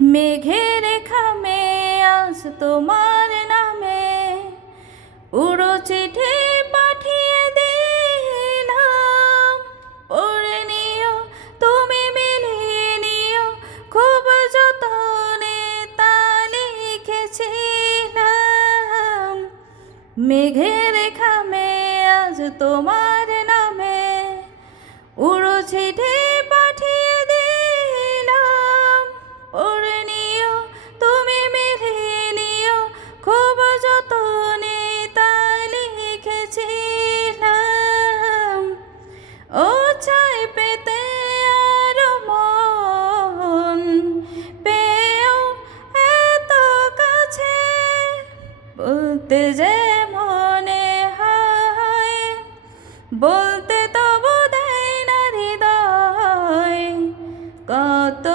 মেঘের মে, আজ তোমার নামে। উড়ো চিঠি পাঠিয়ে দিলাম। পড়ে নিও, তুমি মিলিয়ে নিও, খুব যতনে তা লিখেছিলাম। মেঘের মে, আজ তোমার নামে। উড়ো চিঠি করতে যে মনে হয় বলতে তো বোধ না হৃদয়। কত